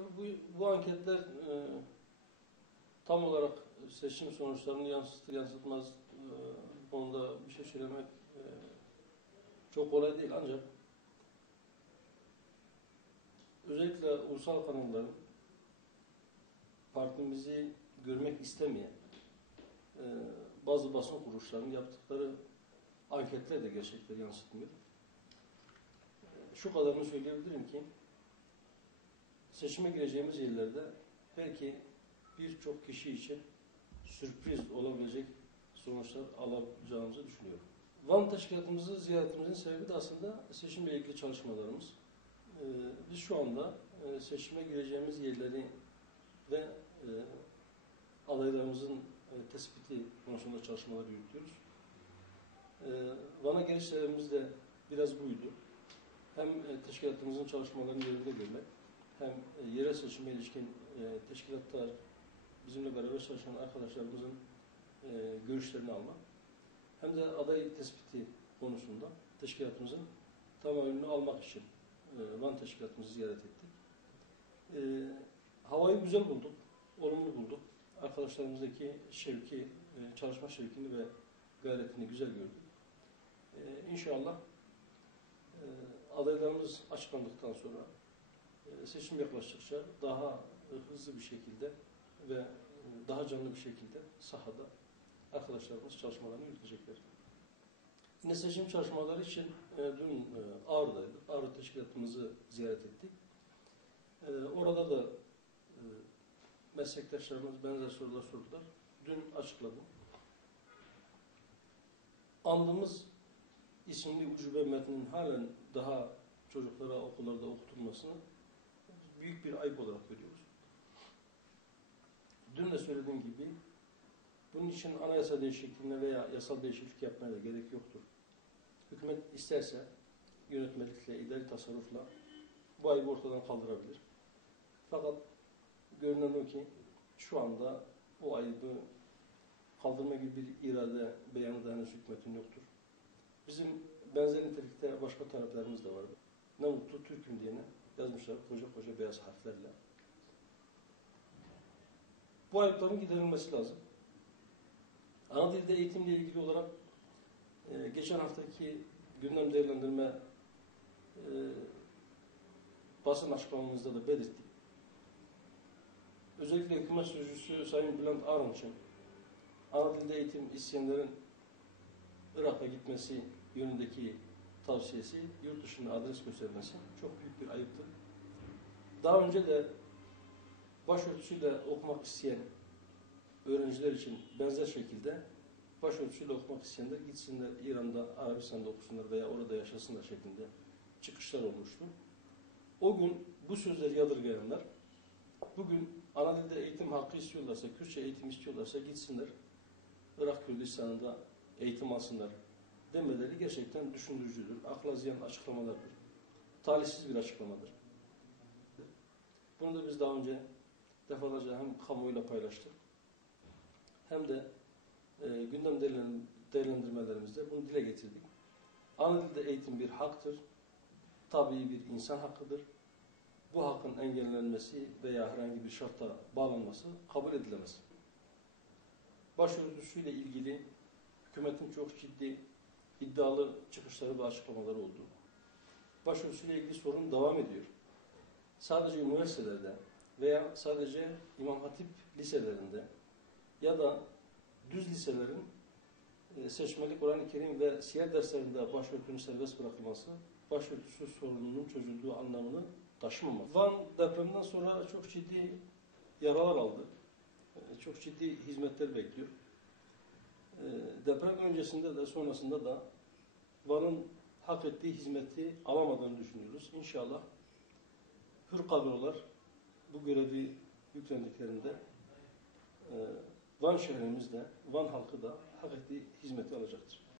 Tabii bu anketler tam olarak seçim sonuçlarını yansıtır yansıtmaz konuda bir şey söylemek çok kolay değil, ancak özellikle ulusal kanalların partimizi görmek istemeyen bazı basın kuruluşlarının yaptıkları anketler de gerçekleri yansıtmıyor. Şu kadarını söyleyebilirim ki seçime gireceğimiz yerlerde belki birçok kişi için sürpriz olabilecek sonuçlar alacağımızı düşünüyorum. Van Teşkilatımızı ziyaretimizin sebebi de aslında seçimle ilgili çalışmalarımız. Biz şu anda seçime gireceğimiz yerleri ve adaylarımızın tespiti konusunda çalışmalar yürütüyoruz. Van'a geliş sebebimiz de biraz buydu. Hem teşkilatımızın çalışmalarını yerinde görmek, hem yerel seçime ilişkin teşkilatlar, bizimle beraber çalışan arkadaşlarımızın görüşlerini almak, hem de aday tespiti konusunda teşkilatımızın tamamını almak için Van teşkilatımızı ziyaret ettik. Havayı güzel bulduk, olumlu bulduk. Arkadaşlarımızdaki şevki, çalışma şevkini ve gayretini güzel gördük. İnşallah adaylarımız açıklandıktan sonra seçim yaklaştıkça daha hızlı bir şekilde ve daha canlı bir şekilde sahada arkadaşlarımız çalışmalarını yürütecekler. Yine seçim çalışmaları için dün Ağrı'daydık. Ağrı teşkilatımızı ziyaret ettik. Orada da meslektaşlarımız benzer sorular sordular. Dün açıkladım. Andımız isimli ucube metnin halen daha çocuklara okullarda okutulmasını büyük bir ayıp olarak görüyoruz. Dün de söylediğim gibi bunun için anayasa değişikliğine veya yasal değişiklik yapmaya da gerek yoktur. Hükümet isterse yönetmelikle, idari tasarrufla bu ayıbı ortadan kaldırabilir. Fakat görünen o ki şu anda o ayıbı kaldırma gibi bir irade beyanı da henüz hükümetin yoktur. Bizim benzer nitelikte başka taleplerimiz de vardı. Ne mutlu Türk'üm diyene yazmışlar koca koca beyaz harflerle. Bu ayıpların giderilmesi lazım. Ana dilde eğitimle ilgili olarak geçen haftaki gündem değerlendirme basın açıklamamızda da belirttik. Özellikle hükümet sözcüsü Sayın Bülent Arınç'ın ana dilde eğitim isteyenlerin Irak'a gitmesi yönündeki tavsiyesi, yurt dışında adres göstermesi çok büyük bir ayıptır. Daha önce de başörtüsüyle okumak isteyen öğrenciler için benzer şekilde başörtüsüyle okumak isteyenler gitsinler İran'da, Arabistan'da okusunlar veya orada yaşasınlar şeklinde çıkışlar olmuştu. O gün bu sözleri yadırgayanlar bugün ana dilde eğitim hakkı istiyorlarsa, Kürtçe eğitim istiyorlarsa gitsinler Irak Kürdistan'da eğitim alsınlar demeleri gerçekten düşündürücüdür. Akla ziyan açıklamalardır. Talihsiz bir açıklamadır. Bunu da biz daha önce defalarca hem kamuoyuyla paylaştık hem de gündem değerlendirmelerimizde bunu dile getirdik. Ana dilde eğitim bir haktır. Tabii bir insan hakkıdır. Bu hakkın engellenmesi veya herhangi bir şarta bağlanması kabul edilemez. Başörtüsüyle ilgili hükümetin çok ciddi iddialı çıkışları ve açıklamaları oldu. Başörtüsüyle ilgili sorun devam ediyor. Sadece üniversitelerde veya sadece İmam Hatip liselerinde ya da düz liselerin seçmeli Kur'an-ı Kerim ve siyer derslerinde başörtünün serbest bırakılması, başörtüsü sorununun çözüldüğü anlamını taşımamaz. Van depreminden sonra çok ciddi yaralar aldı. Çok ciddi hizmetler bekliyor. Deprem öncesinde de sonrasında da Van'ın hak ettiği hizmeti alamadığını düşünüyoruz. İnşallah hür kadrolar bu görevi yüklendiklerinde Van şehrimizde, Van halkı da hak ettiği hizmeti alacaktır.